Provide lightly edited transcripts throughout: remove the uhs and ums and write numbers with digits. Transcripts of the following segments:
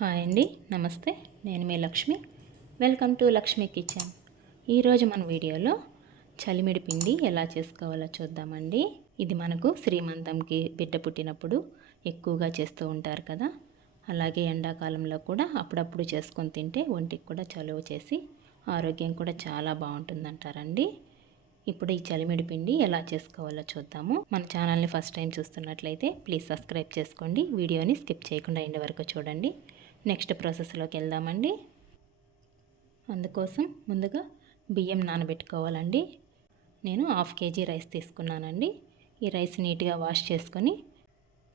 Hi అండి, నమస్తే. నేను మీ Lakshmi. Welcome to Lakshmi kitchen. ఈరోజు మన వీడియోలో చలిమిడి పిండి ఎలా చేసుకోవాలో చూద్దామండి. ఇది మనకు శ్రీమంతంకి బిడ్డ పుట్టినప్పుడు ఎక్కువగా చేస్తూ ఉంటారు కదా. అలాగే ఎండాకాలంలో కూడా అప్పుడప్పుడు చేసుకొని తింటే ఒంటికి కూడా చలువ చేసి ఆరోగ్యం కూడా చాలా బాగుంటుందంటారండి. ఇప్పుడు ఈ చలిమిడి పిండి ఎలా చేసుకోవాలో చూద్దాము. మన ఛానల్ని ఫస్ట్ టైం చూస్తున్నట్లయితే ప్లీజ్ సబ్స్క్రైబ్ చేసుకోండి. వీడియోని స్కిప్ చేయకుండా ఎండ్ వరకు చూడండి. నెక్స్ట్ ప్రాసెస్లోకి వెళ్దామండి. అందుకోసం ముందుగా బియ్యం నానబెట్టుకోవాలండి. నేను 1/2 kg రైస్ తీసుకున్నానండి. ఈ రైస్ నీట్గా వాష్ చేసుకొని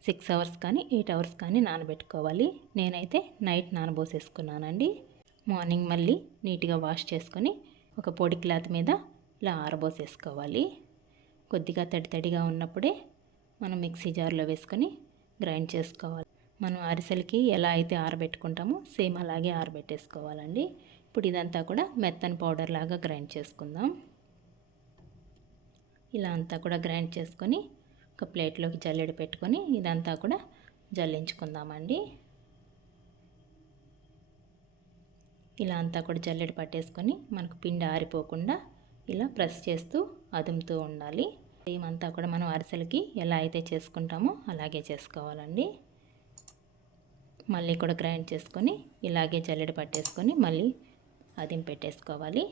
6 hours కానీ 8 hours కానీ నానబెట్టుకోవాలి. నేనైతే నైట్ నానబోసేసుకున్నానండి. మార్నింగ్ మళ్ళీ నీట్గా వాష్ చేసుకొని ఒక పొడి క్లాత్ మీద ఇలా ఆరబోసేసుకోవాలి. కొద్దిగా తడిగా ఉన్నప్పుడే మనం మిక్సీ జార్లో వేసుకొని గ్రైండ్ చేసుకోవాలి. మనం అరిసెలకి ఎలా అయితే ఆరబెట్టుకుంటామో సేమ్ అలాగే ఆరబెట్టేసుకోవాలండి. ఇప్పుడు ఇదంతా కూడా మెత్తని పౌడర్ లాగా గ్రైండ్ చేసుకుందాం. ఇలా అంతా కూడా గ్రైండ్ చేసుకొని ఒక ప్లేట్లోకి జల్లెడ పెట్టుకొని ఇదంతా కూడా జల్లించుకుందామండి. ఇలా అంతా కూడా జల్లెడ పట్టేసుకొని మనకు పిండి ఆరిపోకుండా ఇలా ప్రెస్ చేస్తూ అదుముతూ ఉండాలి. ఏమంతా కూడా మనం అరిసెలకి ఎలా అయితే చేసుకుంటామో అలాగే చేసుకోవాలండి. మళ్ళీ కూడా గ్రైండ్ చేసుకొని ఇలాగే జల్లెడ పట్టేసుకొని మళ్ళీ అదిం పెట్టేసుకోవాలి.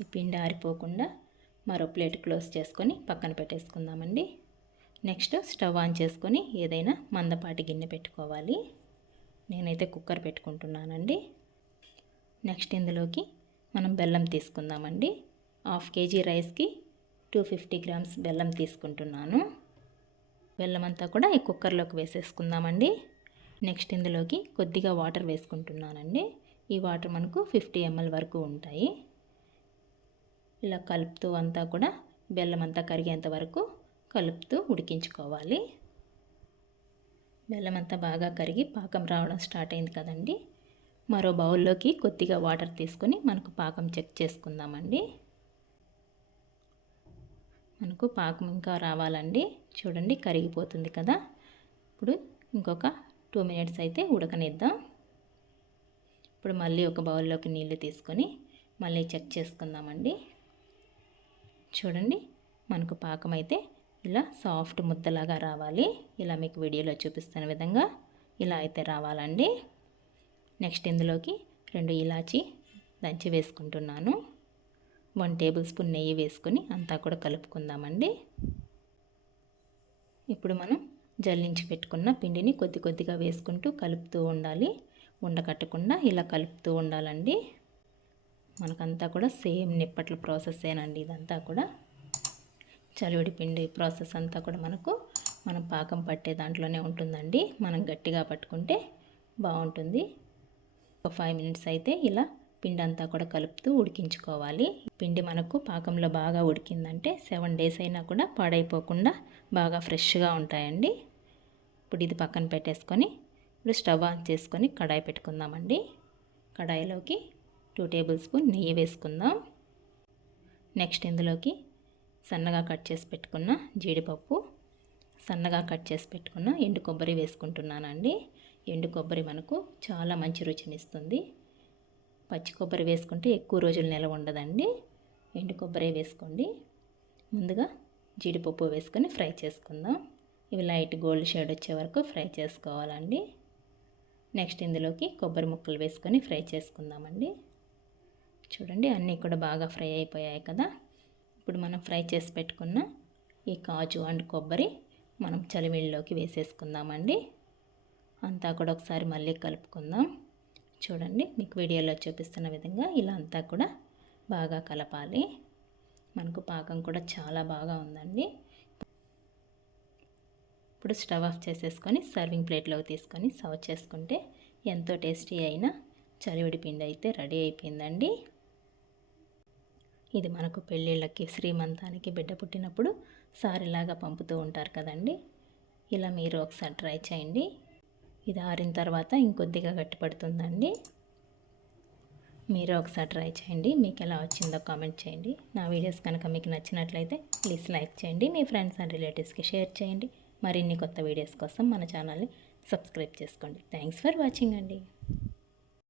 ఈ పిండి ఆరిపోకుండా మరో ప్లేట్ క్లోజ్ చేసుకొని పక్కన పెట్టేసుకుందామండి. నెక్స్ట్ స్టవ్ ఆన్ చేసుకొని ఏదైనా మందపాటి గిన్నె పెట్టుకోవాలి. నేనైతే కుక్కర్ పెట్టుకుంటున్నానండి. నెక్స్ట్ ఇందులోకి మనం బెల్లం తీసుకుందామండి. 1/2 kg రైస్కి 250 grams బెల్లం తీసుకుంటున్నాను. బెల్లం అంతా కూడా ఈ కుక్కర్లోకి వేసేసుకుందామండి. నెక్స్ట్ ఇందులోకి కొద్దిగా వాటర్ వేసుకుంటున్నానండి. ఈ వాటర్ మనకు 50 ml వరకు ఉంటాయి. ఇలా కలుపుతూ అంతా కూడా బెల్లం అంతా కరిగేంత వరకు కలుపుతూ ఉడికించుకోవాలి. బెల్లం అంతా బాగా కరిగి పాకం రావడం స్టార్ట్ అయింది కదండి. మరో బౌల్లోకి కొద్దిగా వాటర్ తీసుకొని మనకు పాకం చెక్ చేసుకుందామండి. మనకు పాకం ఇంకా రావాలండి. చూడండి కరిగిపోతుంది కదా. ఇప్పుడు ఇంకొక 2 minutes అయితే ఉడకనిద్దాం. ఇప్పుడు మళ్ళీ ఒక బౌల్లోకి నీళ్లు తీసుకొని మళ్ళీ చెక్ చేసుకుందామండి. చూడండి మనకు పాకం అయితే ఇలా సాఫ్ట్ ముద్దలాగా రావాలి. ఇలా మీకు వీడియోలో చూపిస్తున్న విధంగా ఇలా అయితే రావాలండి. నెక్స్ట్ ఇందులోకి 2 ఇలాచీ దంచి వేసుకుంటున్నాను. 1 tablespoon నెయ్యి వేసుకొని అంతా కూడా కలుపుకుందామండి. ఇప్పుడు మనం జల్లించి పెట్టుకున్న పిండిని కొద్దిగా వేసుకుంటూ కలుపుతూ ఉండాలి. ఉండకట్టకుండా ఇలా కలుపుతూ ఉండాలండి. మనకంతా కూడా సేమ్ నిప్పట్ల ప్రాసెస్సేనండి. ఇదంతా కూడా చలివిడి పిండి ప్రాసెస్ అంతా కూడా మనం పాకం పట్టే దాంట్లోనే ఉంటుందండి. మనం గట్టిగా పట్టుకుంటే బాగుంటుంది. ఒక 5 minutes అయితే ఇలా పిండి అంతా కూడా కలుపుతూ ఉడికించుకోవాలి. పిండి మనకు పాకంలో బాగా ఉడికిందంటే 7 days అయినా కూడా పాడైపోకుండా బాగా ఫ్రెష్గా ఉంటాయండి. ఇప్పుడు ఇది పక్కన పెట్టేసుకొని ఇప్పుడు స్టవ్ ఆన్ చేసుకొని కడాయి పెట్టుకుందామండి. కడాయిలోకి 2 tablespoon నెయ్యి వేసుకుందాం. నెక్స్ట్ ఇందులోకి సన్నగా కట్ చేసి పెట్టుకున్న జీడిపప్పు, సన్నగా కట్ చేసి పెట్టుకున్న ఎండు కొబ్బరి వేసుకుంటున్నానండి. ఎండు కొబ్బరి మనకు చాలా మంచి రుచినిస్తుంది. పచ్చి కొబ్బరి వేసుకుంటే ఎక్కువ రోజులు నిలవ ఉండదండి. ఎండు కొబ్బరి వేసుకోండి. ముందుగా జీడిపప్పు వేసుకొని ఫ్రై చేసుకుందాం. ఇవి లైట్ గోల్డ్ షేడ్ వచ్చే వరకు ఫ్రై చేసుకోవాలండి. నెక్స్ట్ ఇందులోకి కొబ్బరి ముక్కలు వేసుకొని ఫ్రై చేసుకుందామండి. చూడండి అన్నీ కూడా బాగా ఫ్రై అయిపోయాయి కదా. ఇప్పుడు మనం ఫ్రై చేసి పెట్టుకున్న ఈ కాజు అండ్ కొబ్బరి మనం చలిమిడిలోకి వేసేసుకుందామండి. అంతా కూడా ఒకసారి మళ్ళీ కలుపుకుందాం. చూడండి మీకు వీడియోలో చూపిస్తున్న విధంగా ఇలా అంతా కూడా బాగా కలపాలి. మనకు పాకం కూడా చాలా బాగా ఉందండి. ఇప్పుడు స్టవ్ ఆఫ్ చేసేసుకొని సర్వింగ్ ప్లేట్లోకి తీసుకొని సర్వ్ చేసుకుంటే ఎంతో టేస్టీ అయిన చలివిడి పిండి అయితే రెడీ అయిపోయిందండి. ఇది మనకు పెళ్ళిళ్ళకి, శ్రీమంతానికి, బిడ్డ పుట్టినప్పుడు సారీలాగా పంపుతూ ఉంటారు కదండి. ఇలా మీరు ఒకసారి ట్రై చేయండి. ఇది ఆరిన తర్వాత ఇంకొద్దిగా గట్టిపడుతుందండి. మీరు ఒకసారి ట్రై చేయండి. మీకు ఎలా వచ్చిందో కామెంట్ చేయండి. నా వీడియోస్ కనుక మీకు నచ్చినట్లయితే ప్లీజ్ లైక్ చేయండి. మీ ఫ్రెండ్స్ అండ్ రిలేటివ్స్కి షేర్ చేయండి. మరిన్ని కొత్త వీడియోస్ కోసం మన ఛానల్ని సబ్స్క్రైబ్ చేసుకోండి. థ్యాంక్స్ ఫర్ వాచింగ్ అండి.